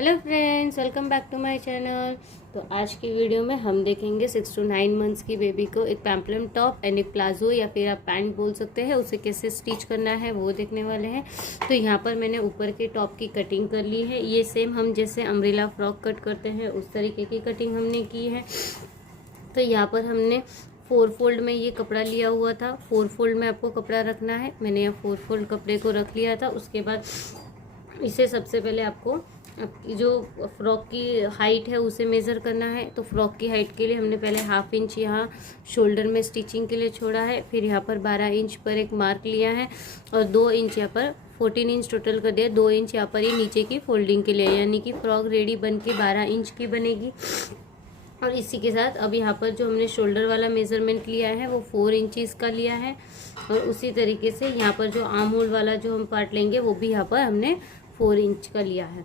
Hello friends, welcome back to my channel. तो आज की वीडियो में हम देखेंगे 6 to 9 मंथ्स की बेबी को एक पैम्पलम टॉप एंड एक प्लाजो या फिर आप पैंट बोल सकते हैं, उसे कैसे स्टिच करना है वो देखने वाले हैं। तो यहाँ पर मैंने ऊपर के टॉप की कटिंग कर ली है। ये सेम हम जैसे अम्ब्रेला फ्रॉक कट करते हैं उस तरीके की कटिंग हमने की है। तो यहाँ पर हमने 4 फोल्ड में ये कपड़ा लिया हुआ था। 4 फोल्ड में आपको कपड़ा रखना है। मैंने यहाँ 4 फोल्ड कपड़े को रख लिया था। उसके बाद इसे सबसे पहले आपको आपकी जो फ्रॉक की हाइट है उसे मेज़र करना है। तो फ्रॉक की हाइट के लिए हमने पहले 1/2 इंच यहाँ शोल्डर में स्टिचिंग के लिए छोड़ा है। फिर यहाँ पर 12 इंच पर एक मार्क लिया है और 2 इंच यहाँ पर 14 इंच टोटल कर दिया। 2 इंच यहाँ पर ये नीचे की फोल्डिंग के लिए, यानी कि फ्रॉक रेडी बन के 12 इंच की बनेगी। और इसी के साथ अब यहाँ पर जो हमने शोल्डर वाला मेज़रमेंट लिया है वो 4 इंचज़ का लिया है। और उसी तरीके से यहाँ पर जो आर्म होल वाला जो हम पार्ट लेंगे वो भी यहाँ पर हमने 4 इंच का लिया है।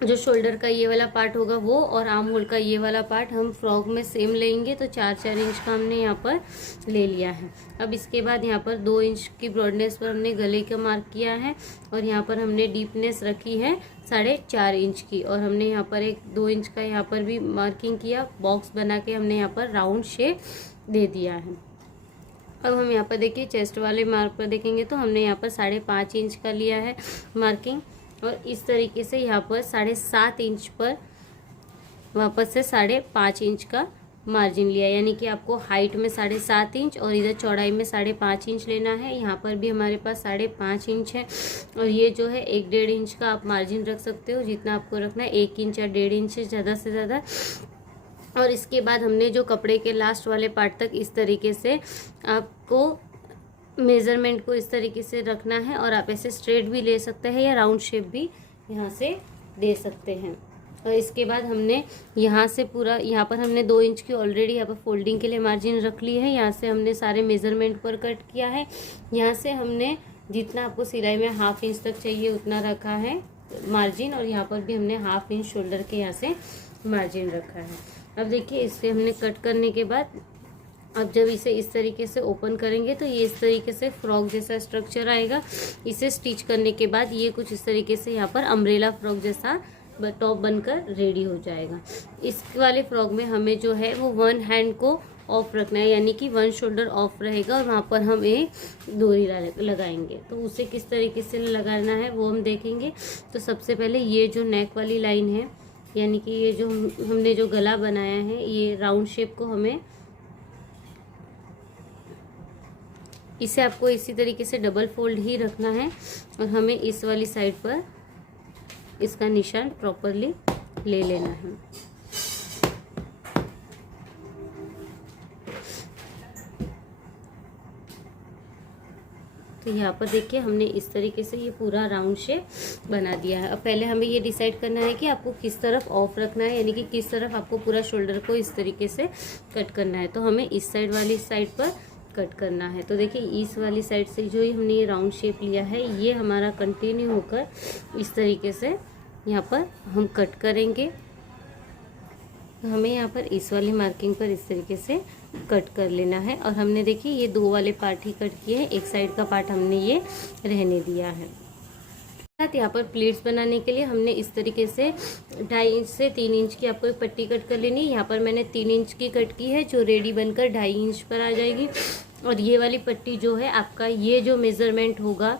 जो शोल्डर का ये वाला पार्ट होगा वो और आर्म होल का ये वाला पार्ट हम फ्रॉक में सेम लेंगे। तो 4-4 इंच का हमने यहाँ पर ले लिया है। अब इसके बाद यहाँ पर 2 इंच की ब्रॉडनेस पर हमने गले का मार्क किया है और यहाँ पर हमने डीपनेस रखी है 4.5 इंच की। और हमने यहाँ पर एक 2 इंच का यहाँ पर भी मार्किंग किया, बॉक्स बना के हमने यहाँ पर राउंड शेप दे दिया है। अब हम यहाँ पर देखिए चेस्ट वाले मार्क पर देखेंगे तो हमने यहाँ पर 5.5 इंच का लिया है मार्किंग। और इस तरीके से यहाँ पर 7.5 इंच पर वापस से 5.5 इंच का मार्जिन लिया, यानी कि आपको हाइट में 7.5 इंच और इधर चौड़ाई में 5.5 इंच लेना है। यहाँ पर भी हमारे पास 5.5 इंच है और ये जो है 1-1.5 इंच का आप मार्जिन रख सकते हो, जितना आपको रखना है। 1 इंच या 1.5 इंच से ज़्यादा। और इसके बाद हमने जो कपड़े के लास्ट वाले पार्ट तक इस तरीके से आपको मेज़रमेंट को इस तरीके से रखना है। और आप ऐसे स्ट्रेट भी ले सकते हैं या राउंड शेप भी यहाँ से दे सकते हैं। और इसके बाद हमने यहाँ से पूरा, यहाँ पर हमने 2 इंच की ऑलरेडी यहाँ पर फोल्डिंग के लिए मार्जिन रख ली है। यहाँ से हमने सारे मेज़रमेंट पर कट किया है। यहाँ से हमने जितना आपको सिलाई में 1/2 इंच तक चाहिए उतना रखा है मार्जिन। और यहाँ पर भी हमने 1/2 इंच शोल्डर के यहाँ से मार्जिन रखा है। अब देखिए इसे हमने कट करने के बाद अब जब इसे इस तरीके से ओपन करेंगे तो ये इस तरीके से फ्रॉक जैसा स्ट्रक्चर आएगा। इसे स्टिच करने के बाद ये कुछ इस तरीके से यहाँ पर अम्ब्रेला फ्रॉक जैसा टॉप बनकर रेडी हो जाएगा। इस वाले फ्रॉक में हमें जो है वो 1 हैंड को ऑफ रखना है, यानी कि 1 शोल्डर ऑफ रहेगा और वहाँ पर हम एक डोरी लगाएंगे। तो उसे किस तरीके से लगाना है वो हम देखेंगे। तो सबसे पहले ये जो नेक वाली लाइन है, यानी कि ये जो हमने जो गला बनाया है, ये राउंड शेप को हमें इसे आपको इसी तरीके से डबल फोल्ड ही रखना है और हमें इस वाली साइड पर इसका निशान प्रॉपरली ले लेना है। तो यहाँ पर देखिए हमने इस तरीके से ये पूरा राउंड शेप बना दिया है। अब पहले हमें ये डिसाइड करना है कि आपको किस तरफ ऑफ रखना है, यानी कि किस तरफ आपको पूरा शोल्डर को इस तरीके से कट करना है। तो हमें इस साइड वाली साइड पर कट करना है। तो देखिए इस वाली साइड से जो हमने ये राउंड शेप लिया है ये हमारा कंटिन्यू होकर इस तरीके से यहाँ पर हम कट करेंगे। तो हमें यहाँ पर इस वाली मार्किंग पर इस तरीके से कट कर लेना है। और हमने देखिए ये 2 वाले पार्ट ही कट किए हैं, एक साइड का पार्ट हमने ये रहने दिया है। यहाँ पर प्लीट्स बनाने के लिए हमने इस तरीके से 2.5 इंच से 3 इंच की आपको एक पट्टी कट कर लेनी है। यहाँ पर मैंने 3 इंच की कट की है जो रेडी बनकर 2.5 इंच पर आ जाएगी। और ये वाली पट्टी जो है आपका, ये जो मेज़रमेंट होगा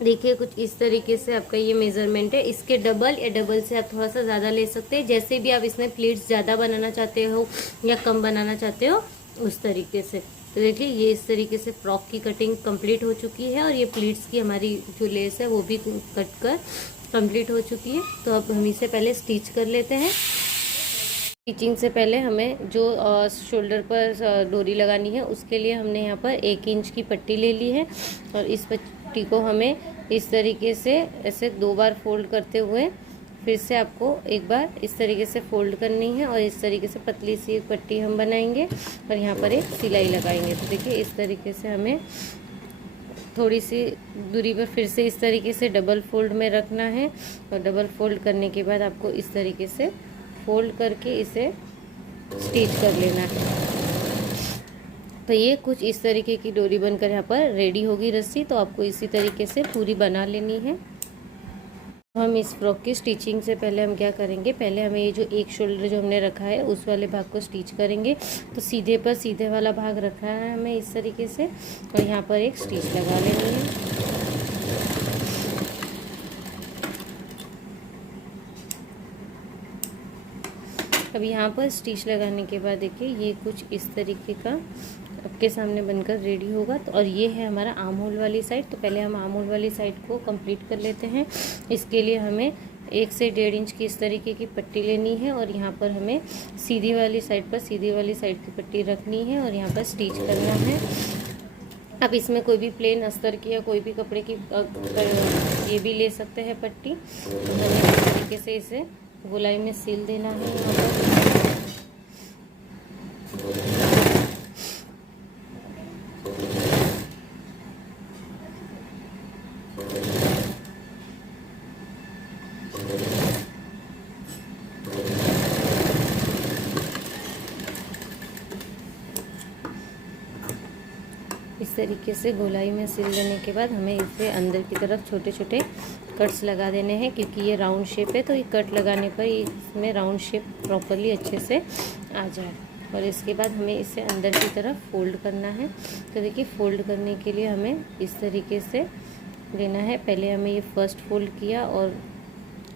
देखिए कुछ इस तरीके से आपका ये मेज़रमेंट है। इसके डबल या डबल से आप थोड़ा सा ज़्यादा ले सकते हैं, जैसे भी आप इसमें प्लीट्स ज़्यादा बनाना चाहते हो या कम बनाना चाहते हो उस तरीके से। तो देखिए ये इस तरीके से फ्रॉक की कटिंग कंप्लीट हो चुकी है और ये प्लीट्स की हमारी जो लेस है वो भी कट कर कंप्लीट हो चुकी है। तो अब हम इसे पहले स्टिच कर लेते हैं। स्टिचिंग से पहले हमें जो शोल्डर पर डोरी लगानी है उसके लिए हमने यहाँ पर 1 इंच की पट्टी ले ली है। और इस पट्टी को हमें इस तरीके से ऐसे 2 बार फोल्ड करते हुए फिर से आपको एक बार इस तरीके से फोल्ड करनी है और इस तरीके से पतली सी एक पट्टी हम बनाएंगे और यहाँ पर एक सिलाई लगाएंगे। तो देखिए इस तरीके से हमें थोड़ी सी दूरी पर फिर से इस तरीके से डबल फोल्ड में रखना है। और डबल फोल्ड करने के बाद आपको इस तरीके से फोल्ड करके इसे स्टिच कर लेना है। तो ये कुछ इस तरीके की डोरी बनकर यहाँ पर रेडी होगी रस्सी। तो आपको इसी तरीके से पूरी बना लेनी है। हम इस फ्रॉक की स्टिचिंग से पहले हम क्या करेंगे, पहले हमें ये जो एक शोल्डर जो हमने रखा है उस वाले भाग को स्टिच करेंगे। तो सीधे पर सीधे वाला भाग रखना है हमें इस तरीके से, और यहाँ पर एक स्टिच लगा लेनी है। अब यहाँ पर स्टिच लगाने के बाद देखिए ये कुछ इस तरीके का आपके सामने बनकर रेडी होगा। तो और ये है हमारा आर्म होल वाली साइड। तो पहले हम आर्म होल वाली साइड को कंप्लीट कर लेते हैं। इसके लिए हमें 1 से 1.5 इंच की इस तरीके की पट्टी लेनी है, और यहाँ पर हमें सीधी वाली साइड पर सीधी वाली साइड की पट्टी रखनी है और यहाँ पर स्टिच करना है। अब इसमें कोई भी प्लेन अस्तर की या कोई भी कपड़े की ये भी ले सकते हैं पट्टी। तो हमें इस तरीके से इसे गोलाई में सील देना है यहाँ पर। इस तरीके से गोलाई में सिल देने के बाद हमें इसे अंदर की तरफ छोटे छोटे कट्स लगा देने हैं, क्योंकि ये राउंड शेप है। तो ये कट लगाने पर इसमें राउंड शेप प्रॉपरली अच्छे से आ जाए। और इसके बाद हमें इसे अंदर की तरफ फोल्ड करना है। तो देखिए फोल्ड करने के लिए हमें इस तरीके से लेना है। पहले हमें ये फर्स्ट फोल्ड किया और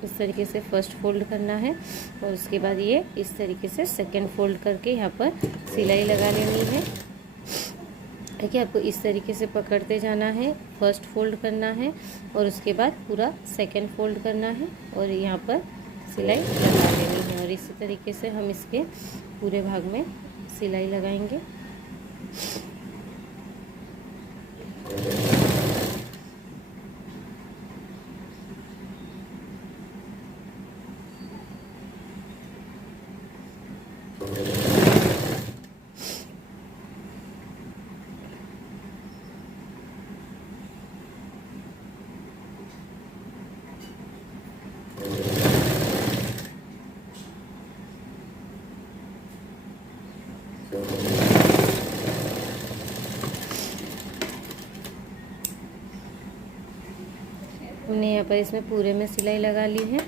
इस तरीके से फर्स्ट फोल्ड करना है, और उसके बाद ये इस तरीके से सेकेंड फोल्ड करके यहाँ पर सिलाई लगा लेनी है। देखिए आपको इस तरीके से पकड़ते जाना है, फर्स्ट फोल्ड करना है और उसके बाद पूरा सेकेंड फोल्ड करना है और यहाँ पर सिलाई लगा लेनी है। और इसी तरीके से हम इसके पूरे भाग में सिलाई लगाएंगे। हमने यहाँ पर इसमें पूरे में सिलाई लगा ली है।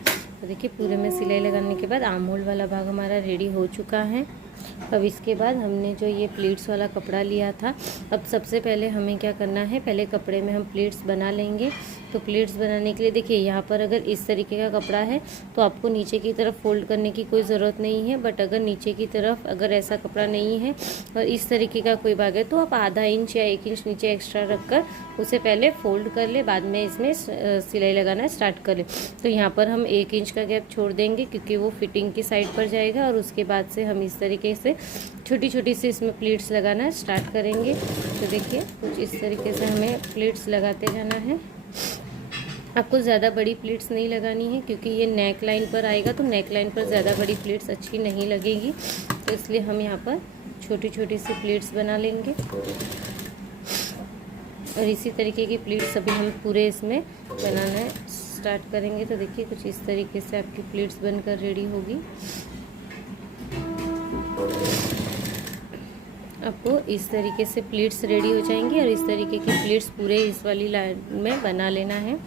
तो देखिए पूरे में सिलाई लगाने के बाद आर्म होल वाला भाग हमारा रेडी हो चुका है। अब इसके बाद हमने जो ये प्लीट्स वाला कपड़ा लिया था, अब सबसे पहले हमें क्या करना है, पहले कपड़े में हम प्लीट्स बना लेंगे। तो प्लीट्स बनाने के लिए देखिए यहाँ पर अगर इस तरीके का कपड़ा है तो आपको नीचे की तरफ फोल्ड करने की कोई ज़रूरत नहीं है। बट अगर नीचे की तरफ अगर ऐसा कपड़ा नहीं है और इस तरीके का कोई भाग है तो आप आधा इंच या 1 इंच नीचे एक्स्ट्रा रखकर उसे पहले फोल्ड कर ले, बाद में इसमें सिलाई लगाना स्टार्ट कर ले। तो यहाँ पर हम 1 इंच का गैप छोड़ देंगे क्योंकि वो फिटिंग की साइड पर जाएगा, और उसके बाद से हम इस तरीके से छोटी छोटी सी इसमें प्लीट्स लगाना स्टार्ट करेंगे। तो देखिए कुछ इस तरीके से हमें प्लीट्स लगाते जाना है। आपको ज़्यादा बड़ी प्लीट्स नहीं लगानी है क्योंकि ये नेक लाइन पर आएगा, तो नेक लाइन पर ज़्यादा बड़ी प्लीट्स अच्छी नहीं लगेगी। तो इसलिए हम यहाँ पर छोटी छोटी सी प्लीट्स बना लेंगे, और इसी तरीके की प्लीट्स अभी हम पूरे इसमें बनाना स्टार्ट करेंगे। तो देखिए कुछ इस तरीके से आपकी प्लीट्स बनकर रेडी होगी। आपको इस तरीके से प्लीट्स रेडी हो जाएंगी, और इस तरीके की प्लीट्स पूरे इस वाली लाइन में बना लेना है।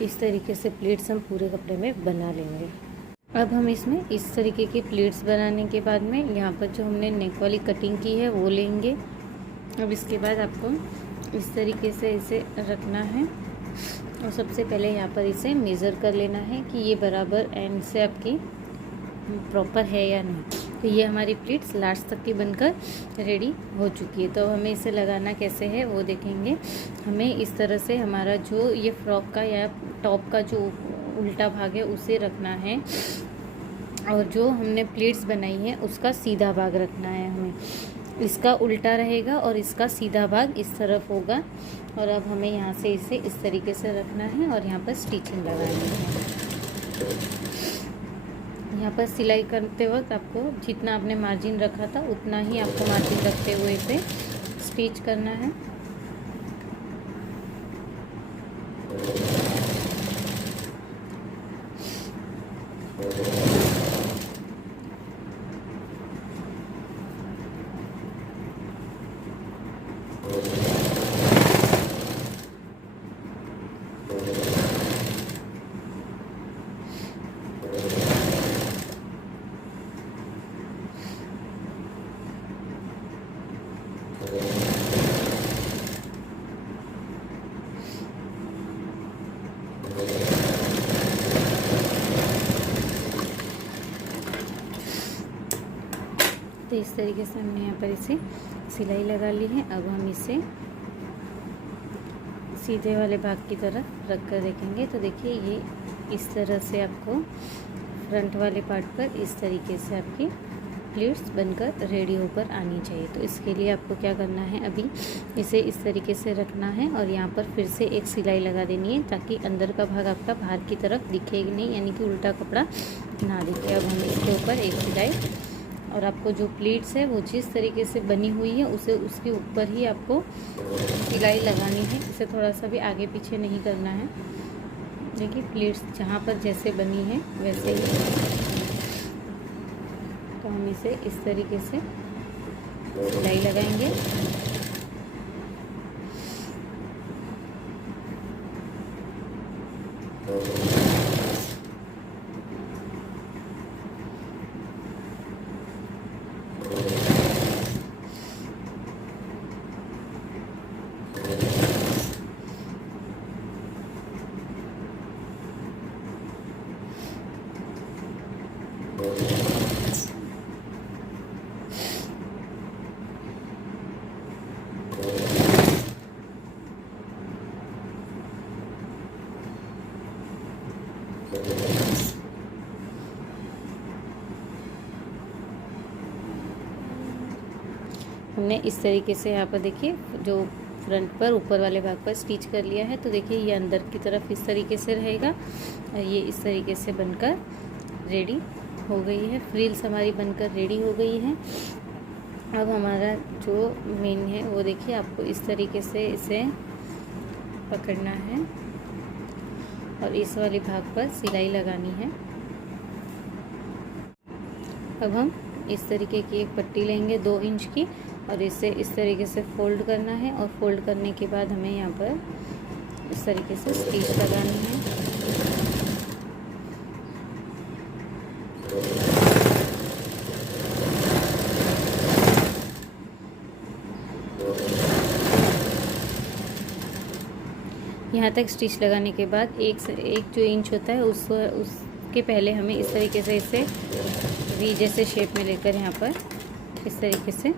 इस तरीके से प्लीट्स हम पूरे कपड़े में बना लेंगे। अब हम इसमें इस तरीके की प्लीट्स बनाने के बाद में यहाँ पर जो हमने नेक वाली कटिंग की है वो लेंगे। अब इसके बाद आपको इस तरीके से इसे रखना है, और सबसे पहले यहाँ पर इसे मेज़र कर लेना है कि ये बराबर एंड से आपकी प्रॉपर है या नहीं। तो ये हमारी प्लीट्स लास्ट तक की बनकर रेडी हो चुकी है। तो हमें इसे लगाना कैसे है वो देखेंगे। हमें इस तरह से हमारा जो ये फ्रॉक का या टॉप का जो उल्टा भाग है उसे रखना है, और जो हमने प्लीट्स बनाई है उसका सीधा भाग रखना है हमें। इसका उल्टा रहेगा और इसका सीधा भाग इस तरफ होगा। और अब हमें यहाँ से इसे इस तरीके से रखना है और यहाँ पर स्टिचिंग लगानी है। यहाँ पर सिलाई करते वक्त आपको जितना आपने मार्जिन रखा था उतना ही आपको मार्जिन रखते हुए इसे स्टिच करना है। तो इस तरीके से हमने यहाँ पर इसे सिलाई लगा ली है। अब हम इसे सीधे वाले भाग की तरफ रख कर देखेंगे। तो देखिए ये इस तरह से आपको फ्रंट वाले पार्ट पर इस तरीके से आपकी प्लीट्स बनकर रेडी होकर आनी चाहिए। तो इसके लिए आपको क्या करना है, अभी इसे इस तरीके से रखना है और यहाँ पर फिर से एक सिलाई लगा देनी है ताकि अंदर का भाग आपका बाहर की तरफ दिखे नहीं, यानी कि उल्टा कपड़ा ना दिखे। अब हम इसके ऊपर एक सिलाई, और आपको जो प्लीट्स है वो जिस तरीके से बनी हुई है उसे उसके ऊपर ही आपको सिलाई लगानी है। इसे थोड़ा सा भी आगे पीछे नहीं करना है। देखिए प्लीट्स जहाँ पर जैसे बनी है वैसे ही, तो हम इसे इस तरीके से सिलाई लगाएंगे। हमने इस तरीके से यहाँ पर देखिए जो फ्रंट पर ऊपर वाले भाग पर स्टिच कर लिया है। तो देखिए ये अंदर की तरफ इस तरीके से रहेगा और ये इस तरीके से बनकर रेडी हो गई है। फ्रिल्स हमारी बनकर रेडी हो गई है। अब हमारा जो मेन है वो देखिए आपको इस तरीके से इसे पकड़ना है और इस वाले भाग पर सिलाई लगानी है। अब हम इस तरीके की एक पट्टी लेंगे 2 इंच की और इसे इस तरीके से फोल्ड करना है और फोल्ड करने के बाद हमें यहाँ पर इस तरीके से स्टिच लगानी है। यहाँ तक स्टिच लगाने के बाद एक जो इंच होता है उसके पहले हमें इस तरीके से इसे वी जैसे शेप में लेकर यहाँ पर इस तरीके से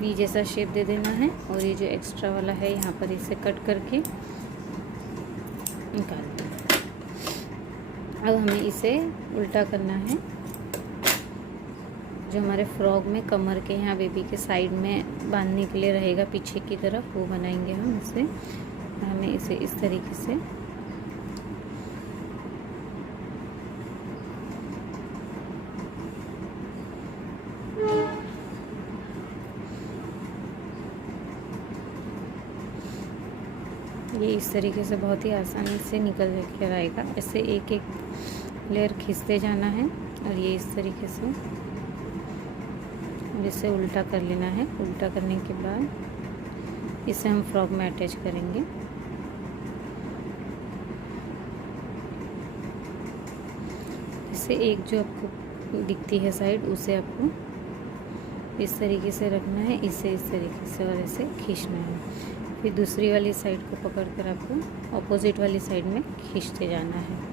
वी जैसा शेप दे देना है और ये जो एक्स्ट्रा वाला है यहाँ पर इसे कट करके निकाल देना। अब हमें इसे उल्टा करना है। जो हमारे फ्रॉक में कमर के यहाँ बेबी के साइड में बांधने के लिए रहेगा पीछे की तरफ, वो बनाएंगे हम इसे। हमें इसे इस तरीके से ये इस तरीके से बहुत ही आसानी से निकल कर आएगा। ऐसे एक एक लेयर खींचते जाना है और ये इस तरीके से इसे उल्टा कर लेना है। उल्टा करने के बाद इसे हम फ्रॉक में अटैच करेंगे। इसे एक जो आपको दिखती है साइड उसे आपको इस तरीके से रखना है, इसे इस तरीके से और इसे खींचना है। फिर दूसरी वाली साइड को पकड़कर आपको ऑपोजिट वाली साइड में खींचते जाना है।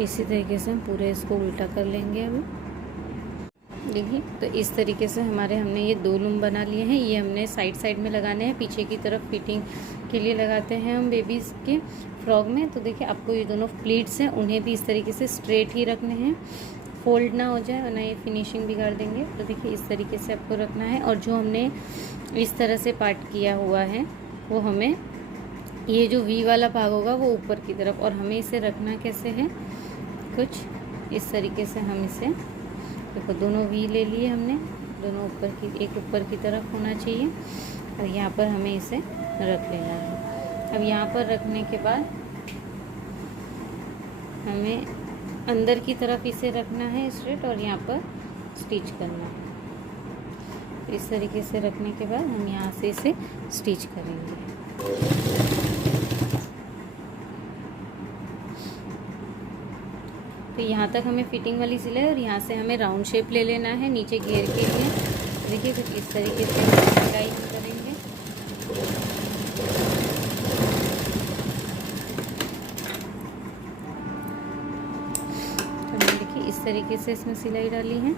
इसी तरीके से हम पूरे इसको उल्टा कर लेंगे अभी। देखिए, तो इस तरीके से हमने ये 2 लूम बना लिए हैं। ये हमने साइड साइड में लगाने हैं, पीछे की तरफ फिटिंग के लिए लगाते हैं हम बेबीज़ के फ्रॉक में। तो देखिए, आपको ये दोनों प्लीट्स हैं, उन्हें भी इस तरीके से स्ट्रेट ही रखने हैं, फोल्ड ना हो जाए वरना ये फिनिशिंग बिगाड़ देंगे। तो देखिए, इस तरीके से आपको रखना है। और जो हमने इस तरह से पार्ट किया हुआ है वो हमें, ये जो वी वाला भाग होगा वो ऊपर की तरफ, और हमें इसे रखना कैसे है, कुछ इस तरीके से हम इसे, देखो दोनों वी ले लिए हमने, दोनों ऊपर की, एक ऊपर की तरफ होना चाहिए और यहाँ पर हमें इसे रख लेना है। अब यहाँ पर रखने के बाद हमें अंदर की तरफ इसे रखना है स्ट्रेट और यहाँ पर स्टिच करना है। तो इस तरीके से रखने के बाद हम यहाँ से इसे स्टिच करेंगे। तो यहाँ तक हमें फिटिंग वाली सिलाई, और यहाँ से हमें राउंड शेप ले लेना है नीचे घेर के लिए। देखिए, कुछ इस तरीके से सिलाई हम करेंगे। तो हमने देखिए इस तरीके से इसमें सिलाई डाली है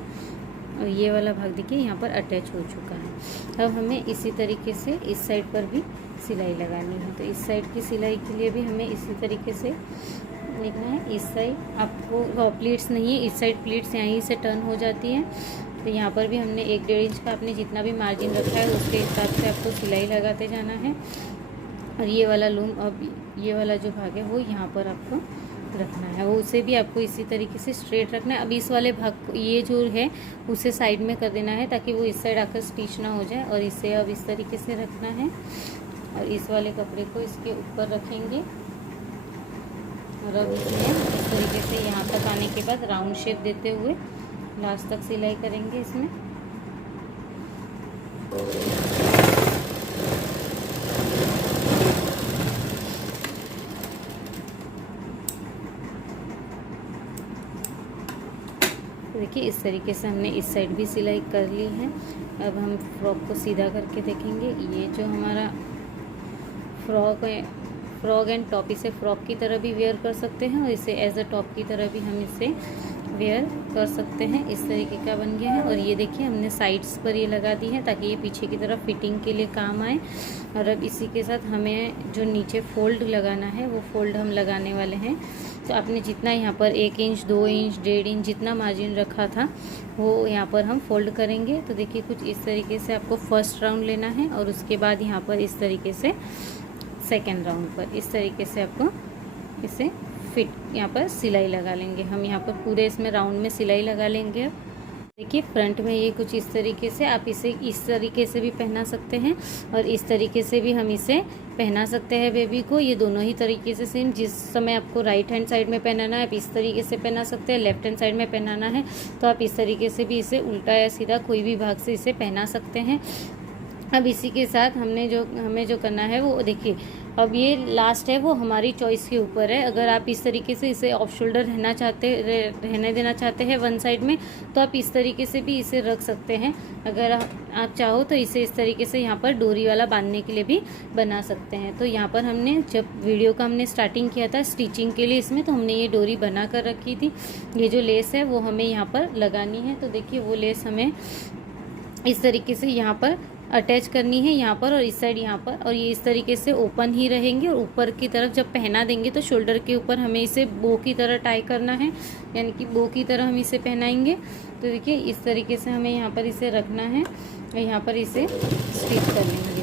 और ये वाला भाग देखिए यहाँ पर अटैच हो चुका है। अब हमें इसी तरीके से इस साइड पर भी सिलाई लगानी है। तो इस साइड की सिलाई के लिए भी हमें इसी तरीके से देखना है। इस साइड आपको प्लीट्स नहीं है, इस साइड प्लीट्स यहीं से टर्न हो जाती है। तो यहाँ पर भी हमने 1-1.5 इंच का आपने जितना भी मार्जिन रखा है उसके हिसाब से आपको सिलाई लगाते जाना है। और ये वाला लूम, अब ये वाला जो भाग है वो यहाँ पर आपको रखना है, वो उसे भी आपको इसी तरीके से स्ट्रेट रखना है। अब इस वाले भाग को, ये जो है उसे साइड में कर देना है ताकि वो इस साइड आकर स्टिच ना हो जाए। और इसे अब इस तरीके से रखना है और इस वाले कपड़े को इसके ऊपर रखेंगे। और अब इसमें इस तरीके से यहाँ तक आने के बाद राउंड शेप देते हुए लास्ट तक सिलाई करेंगे इसमें। देखिए, इस तरीके से हमने इस साइड भी सिलाई कर ली है। अब हम फ्रॉक को सीधा करके देखेंगे। ये जो हमारा फ्रॉक है, फ्रॉक एंड टॉप, इसे फ्रॉक की तरह भी वेयर कर सकते हैं और इसे एज अ टॉप की तरह भी हम इसे वेयर कर सकते हैं। इस तरीके का बन गया है। और ये देखिए, हमने साइड्स पर ये लगा दी है ताकि ये पीछे की तरफ फिटिंग के लिए काम आए। और अब इसी के साथ हमें जो नीचे फोल्ड लगाना है वो फोल्ड हम लगाने वाले हैं। तो आपने जितना यहाँ पर 1 इंच, 2 इंच, 1.5 इंच जितना मार्जिन रखा था वो यहाँ पर हम फोल्ड करेंगे। तो देखिए, कुछ इस तरीके से आपको फर्स्ट राउंड लेना है और उसके बाद यहाँ पर इस तरीके से सेकेंड राउंड पर इस तरीके से आपको इसे फिट यहाँ पर सिलाई लगा लेंगे। हम यहाँ पर पूरे इसमें राउंड में सिलाई लगा लेंगे। देखिए, फ्रंट में ये कुछ इस तरीके से, आप इसे इस तरीके से भी पहना सकते हैं और इस तरीके से भी हम इसे पहना सकते हैं बेबी को। ये दोनों ही तरीके से सेम, जिस समय आपको राइट हैंड साइड में पहनाना है आप इस तरीके से पहना सकते हैं, लेफ्ट हैंड साइड में पहनाना है तो आप इस तरीके से भी इसे उल्टा या सीधा कोई भी भाग से इसे पहना सकते हैं। अब इसी के साथ हमें जो करना है वो देखिए, अब ये लास्ट है वो हमारी चॉइस के ऊपर है। अगर आप इस तरीके से इसे ऑफ शोल्डर रहने देना चाहते हैं वन साइड में तो आप इस तरीके से भी इसे रख सकते हैं। अगर आप चाहो तो इसे इस तरीके से यहाँ पर डोरी वाला बांधने के लिए भी बना सकते हैं। तो यहाँ पर हमने जब वीडियो का हमने स्टार्टिंग किया था स्टिचिंग के लिए इसमें, तो हमने ये डोरी बना कर रखी थी। ये जो लेस है वो हमें यहाँ पर लगानी है। तो देखिए, वो लेस हमें इस तरीके से यहाँ पर अटैच करनी है, यहाँ पर और इस साइड यहाँ पर, और ये इस तरीके से ओपन ही रहेंगे। और ऊपर की तरफ जब पहना देंगे तो शोल्डर के ऊपर हमें इसे बो की तरह टाई करना है, यानी कि बो की तरह हम इसे पहनाएंगे। तो देखिए, इस तरीके से हमें यहाँ पर इसे रखना है और यहाँ पर इसे स्टिच कर लेंगे।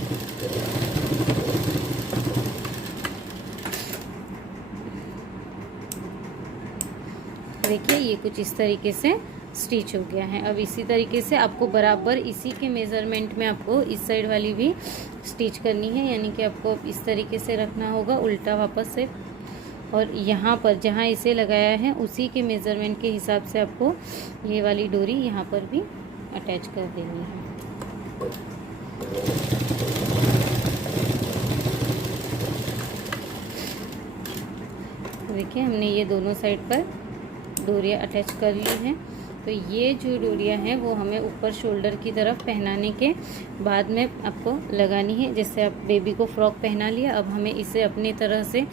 देखिए, ये कुछ इस तरीके से स्टिच हो गया है। अब इसी तरीके से आपको बराबर इसी के मेज़रमेंट में आपको इस साइड वाली भी स्टिच करनी है, यानी कि आपको इस तरीके से रखना होगा उल्टा वापस से, और यहाँ पर जहाँ इसे लगाया है उसी के मेज़रमेंट के हिसाब से आपको ये वाली डोरी यहाँ पर भी अटैच कर देनी है। देखिए, हमने ये दोनों साइड पर डोरियाँ अटैच कर ली हैं। तो ये जो डोरियाँ हैं वो हमें ऊपर शोल्डर की तरफ पहनाने के बाद में आपको लगानी है। जैसे आप बेबी को फ्रॉक पहना लिया, अब हमें इसे अपनी तरह से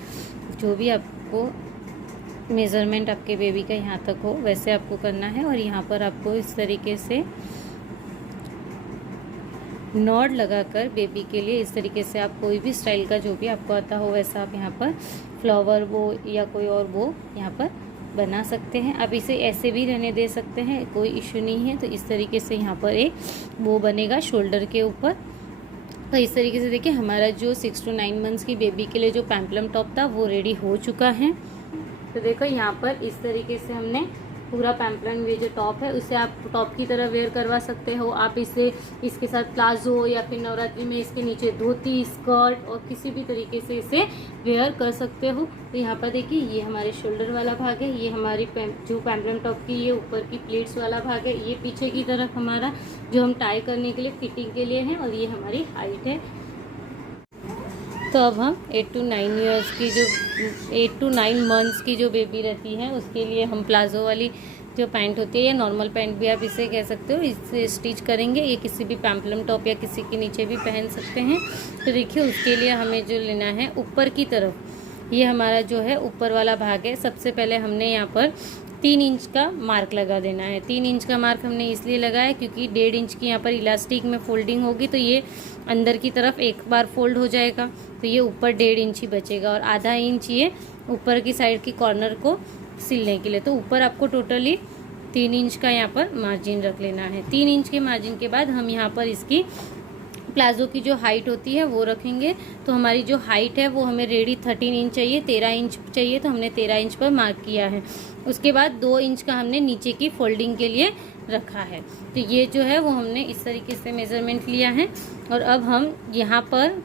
जो भी आपको मेज़रमेंट आपके बेबी का यहाँ तक हो वैसे आपको करना है। और यहाँ पर आपको इस तरीके से नॉड लगाकर बेबी के लिए इस तरीके से आप कोई भी स्टाइल का जो भी आपको आता हो वैसा आप यहाँ पर फ्लावर वो या कोई और वो यहाँ पर बना सकते हैं। आप इसे ऐसे भी रहने दे सकते हैं, कोई इश्यू नहीं है। तो इस तरीके से यहाँ पर एक वो बनेगा शोल्डर के ऊपर। तो इस तरीके से देखिए हमारा जो 6 to 9 मंथ्स की बेबी के लिए जो पेम्पलम टॉप था वो रेडी हो चुका है। तो देखो यहाँ पर इस तरीके से हमने पूरा पेम्पलम ये जो टॉप है उसे आप टॉप की तरह वेयर करवा सकते हो। आप इसे इसके साथ प्लाजो या फिर नवरात्रि में इसके नीचे धोती, स्कर्ट और किसी भी तरीके से इसे वेयर कर सकते हो। तो यहाँ पर देखिए ये हमारे शोल्डर वाला भाग है, ये हमारी जो पेम्पलम टॉप की ये ऊपर की प्लेट्स वाला भाग है, ये पीछे की तरफ हमारा जो हम टाई करने के लिए फिटिंग के लिए है, और ये हमारी हाइट है। तो अब हम 8 to 9 ईयर्स की जो 8 to 9 मंथ्स की जो बेबी रहती है उसके लिए हम प्लाजो वाली जो पैंट होती है या नॉर्मल पैंट भी आप इसे कह सकते हो, इससे स्टिच करेंगे। ये किसी भी पेम्पलम टॉप या किसी के नीचे भी पहन सकते हैं। तो देखिए उसके लिए हमें जो लेना है ऊपर की तरफ, ये हमारा जो है ऊपर वाला भाग है। सबसे पहले हमने यहाँ पर 3 इंच का मार्क लगा देना है। 3 इंच का मार्क हमने इसलिए लगाया क्योंकि 1.5 इंच की यहाँ पर इलास्टिक में फोल्डिंग होगी तो ये अंदर की तरफ एक बार फोल्ड हो जाएगा, तो ये ऊपर 1.5 इंच ही बचेगा और आधा इंच ये ऊपर की साइड की कॉर्नर को सिलने के लिए। तो ऊपर आपको टोटली 3 इंच का यहाँ पर मार्जिन रख लेना है। 3 इंच के मार्जिन के बाद हम यहाँ पर इसकी प्लाजो की जो हाइट होती है वो रखेंगे। तो हमारी जो हाइट है वो हमें रेडी 13 इंच चाहिए, 13 इंच चाहिए, तो हमने 13 इंच पर मार्क किया है। उसके बाद 2 इंच का हमने नीचे की फोल्डिंग के लिए रखा है। तो ये जो है वो हमने इस तरीके से मेज़रमेंट लिया है। और अब हम यहाँ पर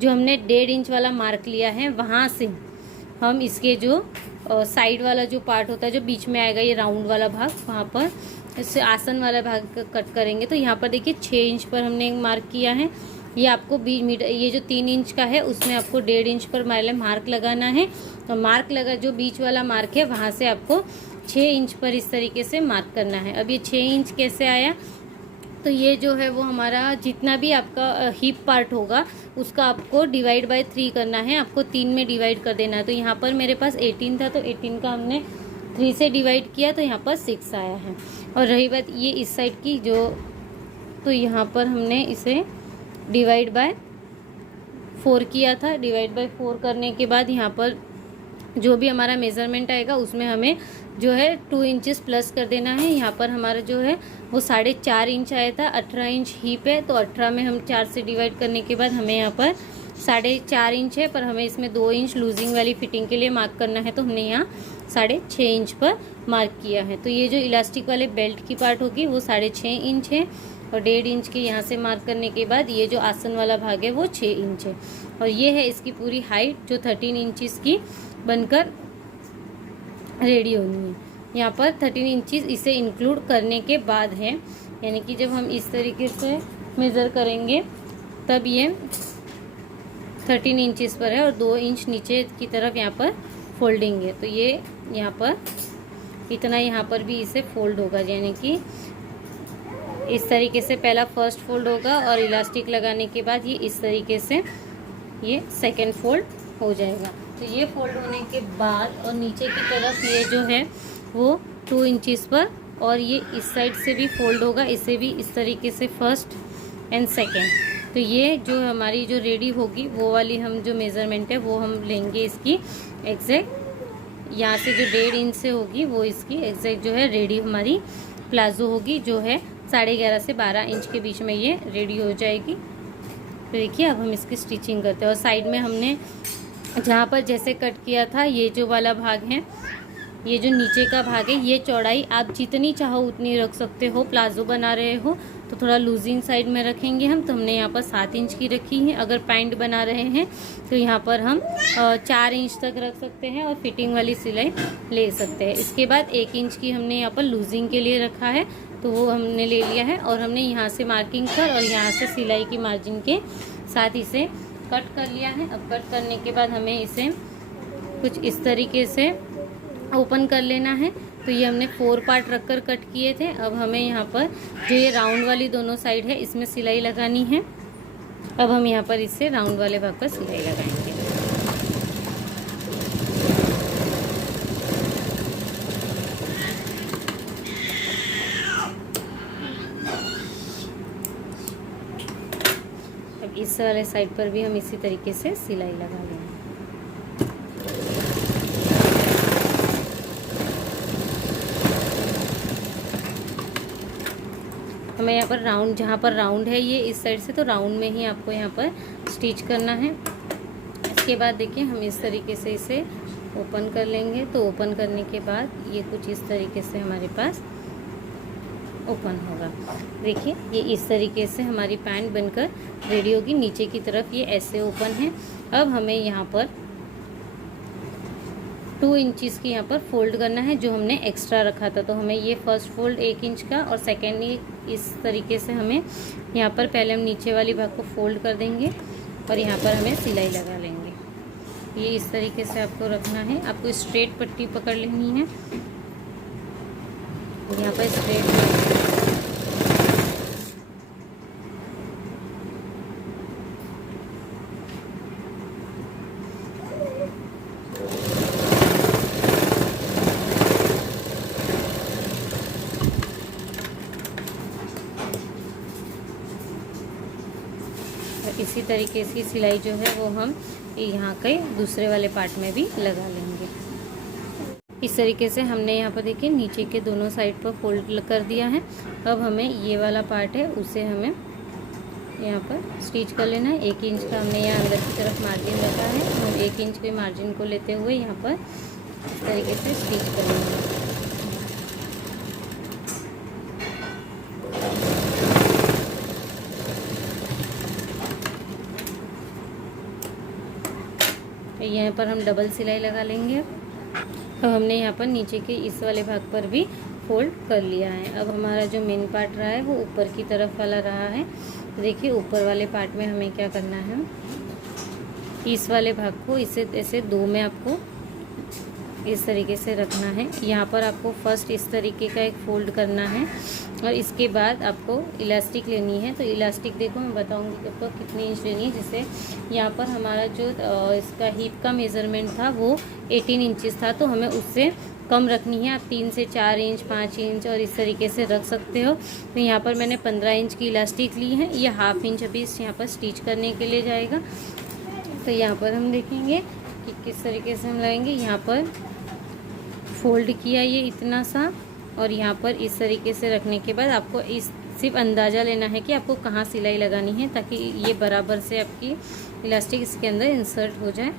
जो हमने 1.5 इंच वाला मार्क लिया है वहाँ से हम इसके जो साइड वाला जो पार्ट होता है जो बीच में आएगा ये राउंड वाला भाग, वहाँ पर इससे आसन वाला भाग कट करेंगे। तो यहाँ पर देखिए 6 इंच पर हमने मार्क किया है। ये आपको 20 मीटर, ये जो 3 इंच का है उसमें आपको 1.5 इंच पर मार्क लगाना है। तो मार्क लगा जो बीच वाला मार्क है वहाँ से आपको 6 इंच पर इस तरीके से मार्क करना है। अब ये 6 इंच कैसे आया, तो ये जो है वो हमारा जितना भी आपका हिप पार्ट होगा उसका आपको डिवाइड बाय 3 करना है, आपको 3 में डिवाइड कर देना है। तो यहाँ पर मेरे पास 18 था तो 18 का हमने 3 से डिवाइड किया तो यहाँ पर 6 आया है। और रही बात ये इस साइड की जो, तो यहाँ पर हमने इसे डिवाइड बाय 4 किया था। डिवाइड बाय 4 करने के बाद यहाँ पर जो भी हमारा मेज़रमेंट आएगा उसमें हमें जो है 2 इंचेस प्लस कर देना है। यहाँ पर हमारा जो है वो 4.5 इंच आया था, 18 इंच हिप है तो 18 में हम 4 से डिवाइड करने के बाद हमें यहाँ पर 4.5 इंच है, पर हमें इसमें 2 इंच लूजिंग वाली फिटिंग के लिए मार्क करना है। तो हमने यहाँ 6.5 इंच पर मार्क किया है। तो ये जो इलास्टिक वाले बेल्ट की पार्ट होगी वो 6.5 इंच है और 1.5 इंच के यहाँ से मार्क करने के बाद ये जो आसन वाला भाग है वो 6 इंच है। और ये है इसकी पूरी हाइट जो 13 इंचज़ की बनकर रेडी होनी है। यहाँ पर 13 इंचज़ इसे इंक्लूड करने के बाद है, यानी कि जब हम इस तरीके से मेज़र करेंगे तब ये 13 इंचज़ पर है और 2 इंच नीचे की तरफ यहाँ पर फोल्डिंग है। तो ये यहाँ पर इतना यहाँ पर भी इसे फोल्ड होगा, यानी कि इस तरीके से पहला फर्स्ट फोल्ड होगा और इलास्टिक लगाने के बाद ये इस तरीके से ये सेकंड फोल्ड हो जाएगा। तो ये फोल्ड होने के बाद और नीचे की तरफ ये जो है वो 2 इंचज़ पर और ये इस साइड से भी फोल्ड होगा, इसे भी इस तरीके से फर्स्ट एंड सेकेंड। तो ये जो हमारी जो रेडी होगी वो वाली हम जो मेज़रमेंट है वो हम लेंगे इसकी एग्जैक्ट, यहाँ से जो 1.5 इंच से होगी वो इसकी एग्जैक्ट जो है रेडी हमारी प्लाजो होगी, जो है 11.5 से 12 इंच के बीच में ये रेडी हो जाएगी। तो देखिए अब हम इसकी स्टिचिंग करते हैं। और साइड में हमने जहाँ पर जैसे कट किया था ये जो वाला भाग है, ये जो नीचे का भाग है, ये चौड़ाई आप जितनी चाहो उतनी रख सकते हो। प्लाजो बना रहे हो तो थोड़ा लूजिंग साइड में रखेंगे हम, तो हमने यहाँ पर 7 इंच की रखी है। अगर पैंट बना रहे हैं तो यहाँ पर हम 4 इंच तक रख सकते हैं और फिटिंग वाली सिलाई ले सकते हैं। इसके बाद 1 इंच की हमने यहाँ पर लूजिंग के लिए रखा है, तो वो हमने ले लिया है और हमने यहाँ से मार्किंग कर और यहाँ से सिलाई की मार्जिन के साथ इसे कट कर लिया है। अब कट करने के बाद हमें इसे कुछ इस तरीके से ओपन कर लेना है। तो ये हमने 4 पार्ट रखकर कट किए थे। अब हमें यहाँ पर जो ये राउंड वाली दोनों साइड है इसमें सिलाई लगानी है। अब हम यहाँ पर इससे राउंड वाले भाग पर सिलाई लगाएंगे। इस वाले साइड पर भी हम इसी तरीके से सिलाई लगा लेंगे। हमें यहाँ पर राउंड, जहाँ पर राउंड है ये इस साइड से, तो राउंड में ही आपको यहाँ पर स्टिच करना है। इसके बाद देखिए हम इस तरीके से इसे ओपन कर लेंगे। तो ओपन करने के बाद ये कुछ इस तरीके से हमारे पास ओपन होगा। देखिए ये इस तरीके से हमारी पैंट बनकर रेडी होगी। नीचे की तरफ ये ऐसे ओपन है। अब हमें यहाँ पर 2 इंचज़ की यहाँ पर फोल्ड करना है, जो हमने एक्स्ट्रा रखा था। तो हमें ये फर्स्ट फोल्ड 1 इंच का और सेकेंड इस तरीके से हमें यहाँ पर पहले हम नीचे वाली भाग को फोल्ड कर देंगे और यहाँ पर हमें सिलाई लगा लेंगे। ये इस तरीके से आपको रखना है। आपको स्ट्रेट पट्टी पकड़ लेनी है, यहाँ पर स्ट्रेट। इसी तरीके से सिलाई जो है वो हम यहाँ के दूसरे वाले पार्ट में भी लगा लेंगे। इस तरीके से हमने यहाँ पर देखिए नीचे के दोनों साइड पर फोल्ड कर दिया है। अब हमें ये वाला पार्ट है उसे हमें यहाँ पर स्टिच कर लेना है। 1 इंच का हमने यहाँ अंदर की तरफ मार्जिन रखा है। हम 1 इंच के मार्जिन को लेते हुए यहाँ पर इस तरीके से स्टिच कर लेंगे। यहाँ पर हम डबल सिलाई लगा लेंगे। अब हमने यहाँ पर नीचे के इस वाले भाग पर भी फोल्ड कर लिया है। अब हमारा जो मेन पार्ट रहा है वो ऊपर की तरफ वाला रहा है। देखिए ऊपर वाले पार्ट में हमें क्या करना है, इस वाले भाग को इसे ऐसे 2 में आपको इस तरीके से रखना है। यहाँ पर आपको फर्स्ट इस तरीके का एक फोल्ड करना है और इसके बाद आपको इलास्टिक लेनी है। तो इलास्टिक देखो मैं बताऊंगी आपको कितनी इंच लेनी है। जैसे यहाँ पर हमारा जो इसका हिप का मेज़रमेंट था वो 18 इंचज़ था, तो हमें उससे कम रखनी है। आप 3 से 4 इंच, 5 इंच और इस तरीके से रख सकते हो। तो यहाँ पर मैंने 15 इंच की इलास्टिक ली है। ये ½ इंच अभी यहाँ पर स्टिच करने के लिए जाएगा। तो यहाँ पर हम देखेंगे कि किस तरीके से हम लगाएंगे। यहाँ पर फोल्ड किया ये इतना सा और यहाँ पर इस तरीके से रखने के बाद आपको इस सिर्फ अंदाज़ा लेना है कि आपको कहाँ सिलाई लगानी है, ताकि ये बराबर से आपकी इलास्टिक इसके अंदर इंसर्ट हो जाए।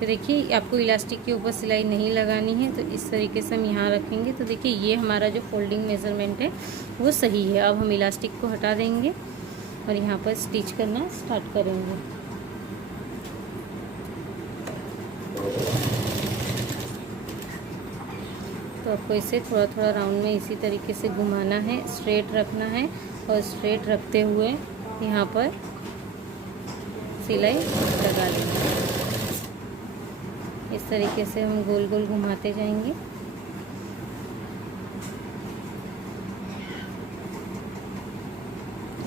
तो देखिए आपको इलास्टिक के ऊपर सिलाई नहीं लगानी है, तो इस तरीके से हम यहाँ रखेंगे। तो देखिए ये हमारा जो फोल्डिंग मेज़रमेंट है वो सही है। अब हम इलास्टिक को हटा देंगे और यहाँ पर स्टिच करना स्टार्ट करेंगे। तो आपको इसे थोड़ा थोड़ा राउंड में इसी तरीके से घुमाना है, स्ट्रेट रखना है और स्ट्रेट रखते हुए यहाँ पर सिलाई लगा लेंगे। इस तरीके से हम गोल गोल घुमाते जाएंगे।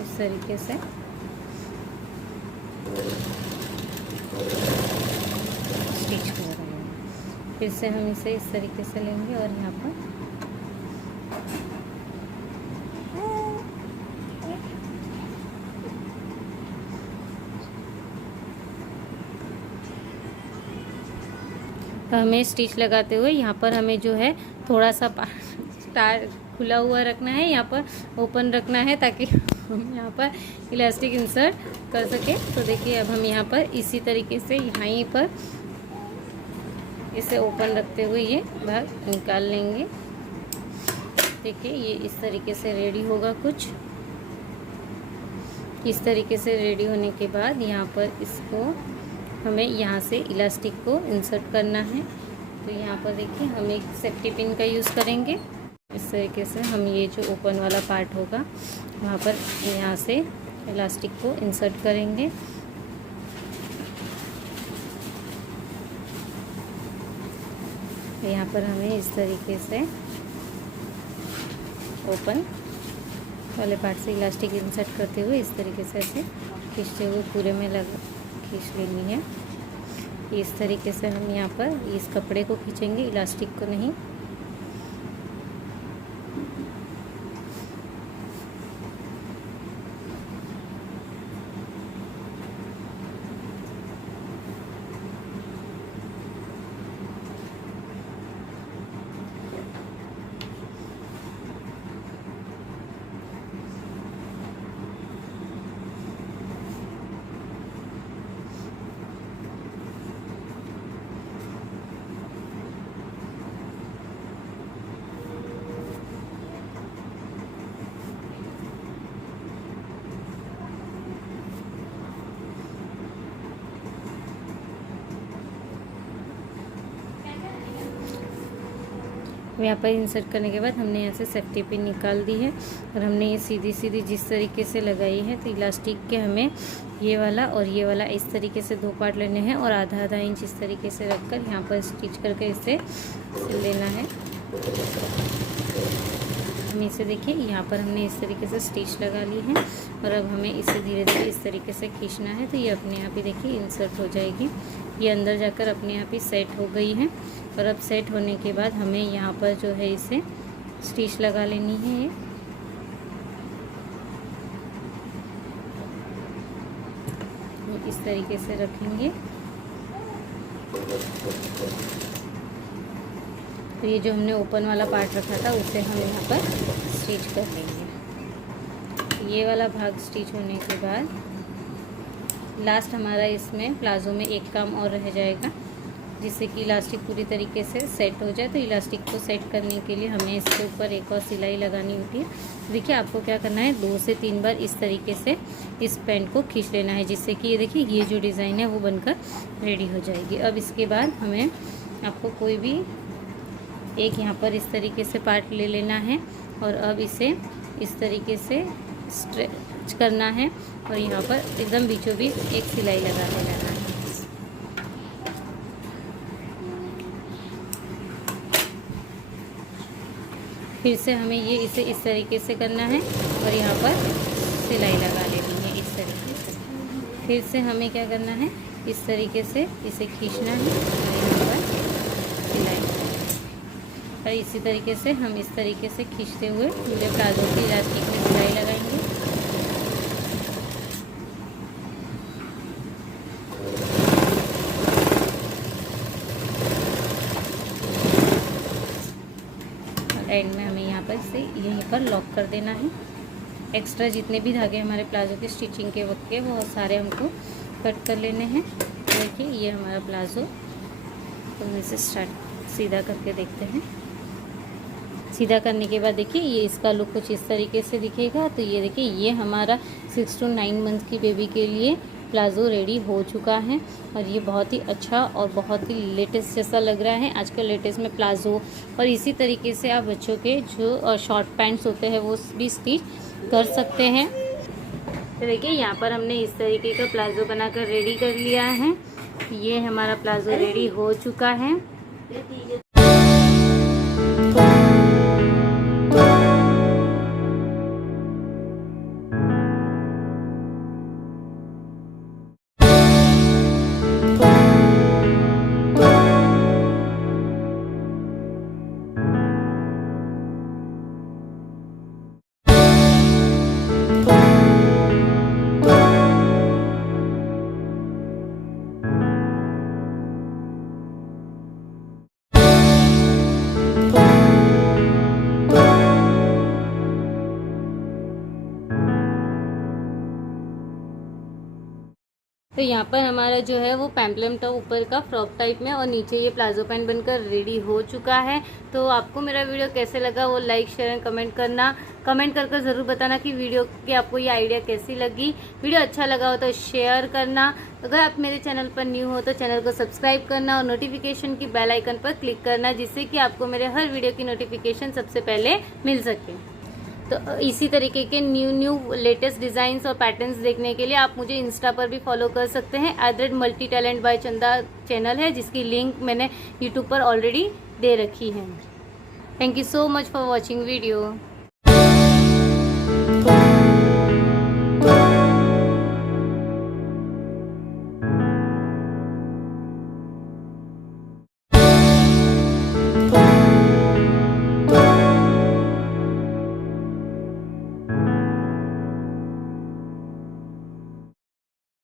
इस तरीके से स्टिच कर रहे हैं। फिर से हम इसे इस तरीके से लेंगे और यहाँ पर तो हमें स्टिच लगाते हुए यहाँ पर हमें जो है थोड़ा सा स्टार खुला हुआ रखना है, यहाँ पर ओपन रखना है ताकि हम यहाँ पर इलास्टिक इंसर्ट कर सके। तो देखिए अब हम यहाँ पर इसी तरीके से यहीं पर इसे ओपन रखते हुए ये भाग निकाल लेंगे। देखिए ये इस तरीके से रेडी होगा। कुछ इस तरीके से रेडी होने के बाद यहाँ पर इसको हमें यहाँ से इलास्टिक को इंसर्ट करना है। तो यहाँ पर देखिए हम एक सेफ्टी पिन का यूज़ करेंगे। इस तरीके से हम ये जो ओपन वाला पार्ट होगा वहाँ पर यहाँ से इलास्टिक को इंसर्ट करेंगे। यहाँ पर हमें इस तरीके से ओपन वाले पार्ट से इलास्टिक इंसर्ट करते हुए इस तरीके से ऐसे खींचते हुए पूरे में खींच लेनी है। इस तरीके से हम यहाँ पर इस कपड़े को खींचेंगे, इलास्टिक को नहीं। यहाँ पर इंसर्ट करने के बाद हमने यहाँ से सेफ्टी पिन निकाल दी है और हमने ये सीधी सीधी जिस तरीके से लगाई है, तो इलास्टिक के हमें ये वाला और ये वाला इस तरीके से 2 पार्ट लेने हैं और आधा आधा इंच इस तरीके से रखकर यहाँ पर स्टिच करके इसे लेना है। हम इसे देखिए यहाँ पर हमने इस तरीके से स्टिच लगा ली है और अब हमें इसे धीरे धीरे इस तरीके से खींचना है, तो ये अपने आप ही देखिए इंसर्ट हो जाएगी। ये अंदर जाकर अपने आप ही सेट हो गई है और अब सेट होने के बाद हमें यहाँ पर जो है इसे स्टिच लगा लेनी है। ये इस तरीके से रखेंगे। तो ये जो हमने ओपन वाला पार्ट रखा था उसे हम यहाँ पर स्टिच कर लेंगे। ये वाला भाग स्टिच होने के बाद लास्ट हमारा इसमें प्लाजो में एक काम और रह जाएगा, जिससे कि इलास्टिक पूरी तरीके से सेट हो जाए। तो इलास्टिक को सेट करने के लिए हमें इसके ऊपर एक और सिलाई लगानी होती है। देखिए आपको क्या करना है, 2 से 3 बार इस तरीके से इस पैंट को खींच लेना है, जिससे कि ये देखिए ये जो डिज़ाइन है वो बनकर रेडी हो जाएगी। अब इसके बाद हमें आपको कोई भी एक यहाँ पर इस तरीके से पार्ट ले लेना है और अब इसे इस तरीके से स्ट्रेच करना है और यहाँ पर एकदम बीचों बीच एक सिलाई लगा देना है। फिर से हमें ये इसे इस तरीके से करना है और यहाँ पर सिलाई लगा लेनी है इस तरीके से। फिर से हमें क्या करना है, इस तरीके से इसे खींचना है और यहाँ पर सिलाई। और इसी तरीके से हम इस तरीके से खींचते हुए पूरे प्लाजो की इलास्टिक में सिलाई लगाएंगे। और एंड में हमें यहाँ पर इसे यहीं पर लॉक कर देना है। एक्स्ट्रा जितने भी धागे हमारे प्लाजो की स्टिचिंग के वक्त के वो सारे हमको कट कर लेने हैं। देखिए ये हमारा प्लाजो, तो हम इसे स्टार्ट सीधा करके देखते हैं। सीधा करने के बाद देखिए ये इसका लुक कुछ इस तरीके से दिखेगा। तो ये देखिए ये हमारा 6 to 9 मंथ की बेबी के लिए प्लाज़ो रेडी हो चुका है और ये बहुत ही अच्छा और बहुत ही लेटेस्ट जैसा लग रहा है। आजकल लेटेस्ट में प्लाज़ो और इसी तरीके से आप बच्चों के जो शॉर्ट पैंट्स होते हैं वो भी स्टिच कर सकते हैं। तो देखिए यहाँ पर हमने इस तरीके का प्लाज़ो बनाकर रेडी कर लिया है। ये हमारा प्लाज़ो रेडी हो चुका है। तो यहाँ पर हमारा जो है वो पेम्पलम टॉप ऊपर का फ्रॉक टाइप में और नीचे ये प्लाजो पैंट बनकर रेडी हो चुका है। तो आपको मेरा वीडियो कैसे लगा वो लाइक शेयर एंड कमेंट करना, कमेंट कर ज़रूर बताना कि वीडियो की आपको ये आइडिया कैसी लगी। वीडियो अच्छा लगा हो तो शेयर करना। अगर आप मेरे चैनल पर न्यू हो तो चैनल को सब्सक्राइब करना और नोटिफिकेशन की बेल आइकन पर क्लिक करना, जिससे कि आपको मेरे हर वीडियो की नोटिफिकेशन सबसे पहले मिल सके। तो इसी तरीके के न्यू लेटेस्ट डिज़ाइंस और पैटर्न्स देखने के लिए आप मुझे इंस्टा पर भी फॉलो कर सकते हैं। @multitalent by चंदा चैनल है, जिसकी लिंक मैंने यूट्यूब पर ऑलरेडी दे रखी है। Thank you so much for watching video.